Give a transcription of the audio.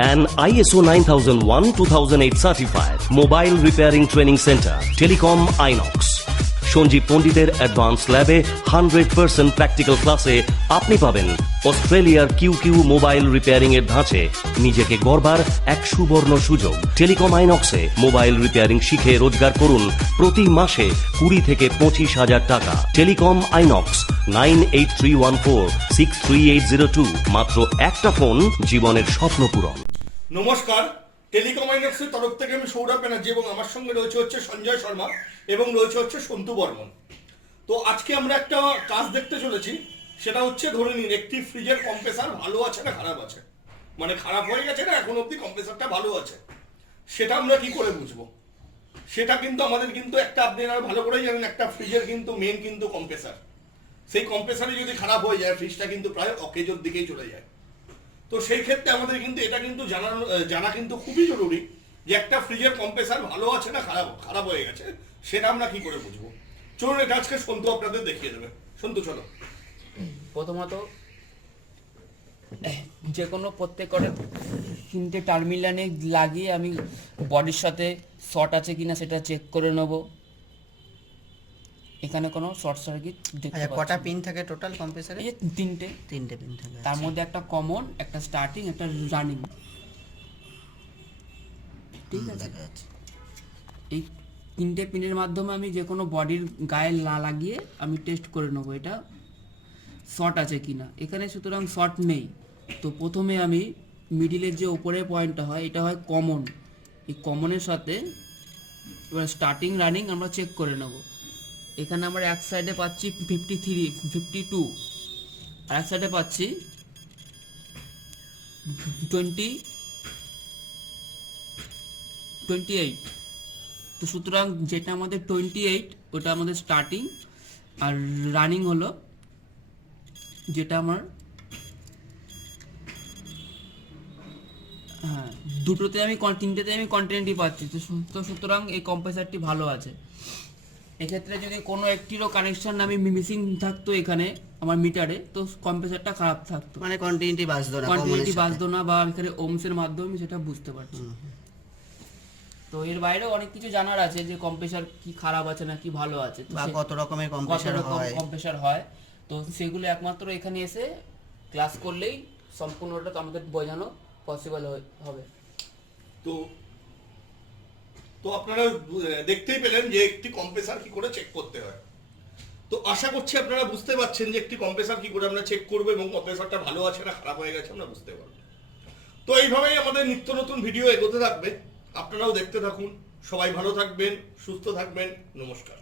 An ISO 9001-2008 certified mobile repairing training center, Telecom IMO Sanjeev পণ্ডিতের advance ল্যাবে 100% practical ক্লাসে আপনি পাবেন অস্ট্রেলিয়ার কিউ মোবাইল রিপেয়ারিং এর ধাঁচে নিজেকে গড়বার এক সুবর্ণ সুযোগ। টেলিকম আইনক্সে মোবাইল রিপেয়ারিং শিখে রোজগার করুন প্রতি মাসে 20 থেকে 25,000 টাকা। Telecom INOX 9831463802। মাত্র একটা ফোন, জীবনের স্বপ্ন পূরণ। নমস্কার, টেলিকম আইনক্সের তরফ থেকে আমি সৌরভ ব্যানার্জি এবং আমার সঙ্গে রয়েছে সঞ্জয় শর্মা এবং রয়েছে সন্তু বর্মন। তো আজকে আমরা একটা কাজ দেখতে চলেছি, সেটা হচ্ছে ধরে নিন একটি ফ্রিজের কম্প্রেসার ভালো আছে না খারাপ আছে, মানে খারাপ হয়ে গেছে না এখন অব্দি কম্প্রেসারটা ভালো আছে, সেটা আমরা কি করে বুঝবো? সেটা কিন্তু আমাদের কিন্তু একটা, আপনারা ভালো করেই জানেন, একটা ফ্রিজের কিন্তু মেন কিন্তু কম্প্রেসার, সেই কম্প্রেসারে যদি খারাপ হয়ে যায় ফ্রিজটা কিন্তু প্রায় অকেজোর দিকেই চলে যায়। তো সেই ক্ষেত্রে আমাদের কিন্তু এটা কিন্তু জানা কিন্তু খুবই জরুরি যে একটা ফ্রিজের কম্প্রেসার ভালো আছে না খারাপ হয়ে গেছে, সেটা আমরা কি করে বুঝবো। চলুন এটা আজকে সন্তু আপনাদের দেখিয়ে দেবে। সন্তু চলো। প্রথমত যে কোনো প্রত্যেকের 3টে টার্মিনালে লাগিয়ে আমি বডির সাথে শর্ট আছে কিনা সেটা চেক করে নেব। এখানে কোনো শর্ট সার্কিট দেখতে পাচ্ছি। কটা পিন থাকে টোটাল কম্প্রেসারে? এই 3টে পিন থাকে। তার মধ্যে একটা কমন, একটা স্টার্টিং, একটা রানিং। ঠিক আছে, এই 3টে পিনের মাধ্যমে আমি যে কোনো বডির গায়ে লাগিয়ে আমি টেস্ট করে নেব এটা শর্ট আছে কিনা। এখানে সুতরাং শর্ট নেই। তো প্রথমে আমি মিডিলের যে ওপরের পয়েন্টটা হয় এটা হয় কমন, এই কমনের সাথে এবার স্টার্টিং রানিং আমরা চেক করে নেব। এখানে আমরা এক সাইডে পাচ্ছি 53, 52, আর এক সাইডে পাচ্ছি 28। তো সুতরাং যেটা আমাদের 28 ওটা আমাদের স্টার্টিং, আর রানিং হলো যেটা আমার দুটোতে আমি 3টেতে আমি কন্টিনিউটি পাচ্ছি। তো সুতরাং এই কম্প্রেসারটি ভালো আছে। এক্ষেত্রে যদি কোনো একটিরও কানেকশন আমি মিসিং থাকতো এখানে আমার মিটারে, তো কম্প্রেসারটা খারাপ থাকতো, মানে কন্টিনিউটি বাজতো না বা এখানে ওমসের মাধ্যমে সেটা বুঝতে পারছি। তো এর বাইরেও অনেক কিছু জানার আছে যে কম্প্রেসার কি খারাপ আছে না কি ভালো আছে, বা কত রকমের কম্প্রেসার হয়। তো সেগুলো একমাত্র এখানে এসে ক্লাস করলেই সম্পূর্ণটা আমাদের বোঝানো পসিবল হবে। তো আপনারা দেখতেই পেলেন যে একটি কম্প্রেসার কি করে চেক করতে হয়। তো আশা করছি আপনারা বুঝতে পারছেন যে একটি কম্প্রেসার কি করে আমরা চেক করবো এবং কম্প্রেসারটা ভালো আছে না খারাপ হয়ে গেছে আমরা বুঝতে পারবো। তো এইভাবেই আমাদের নিত্য নতুন ভিডিও এগোতে থাকবে, আপনারাও দেখতে থাকুন। সবাই ভালো থাকবেন, সুস্থ থাকবেন। নমস্কার।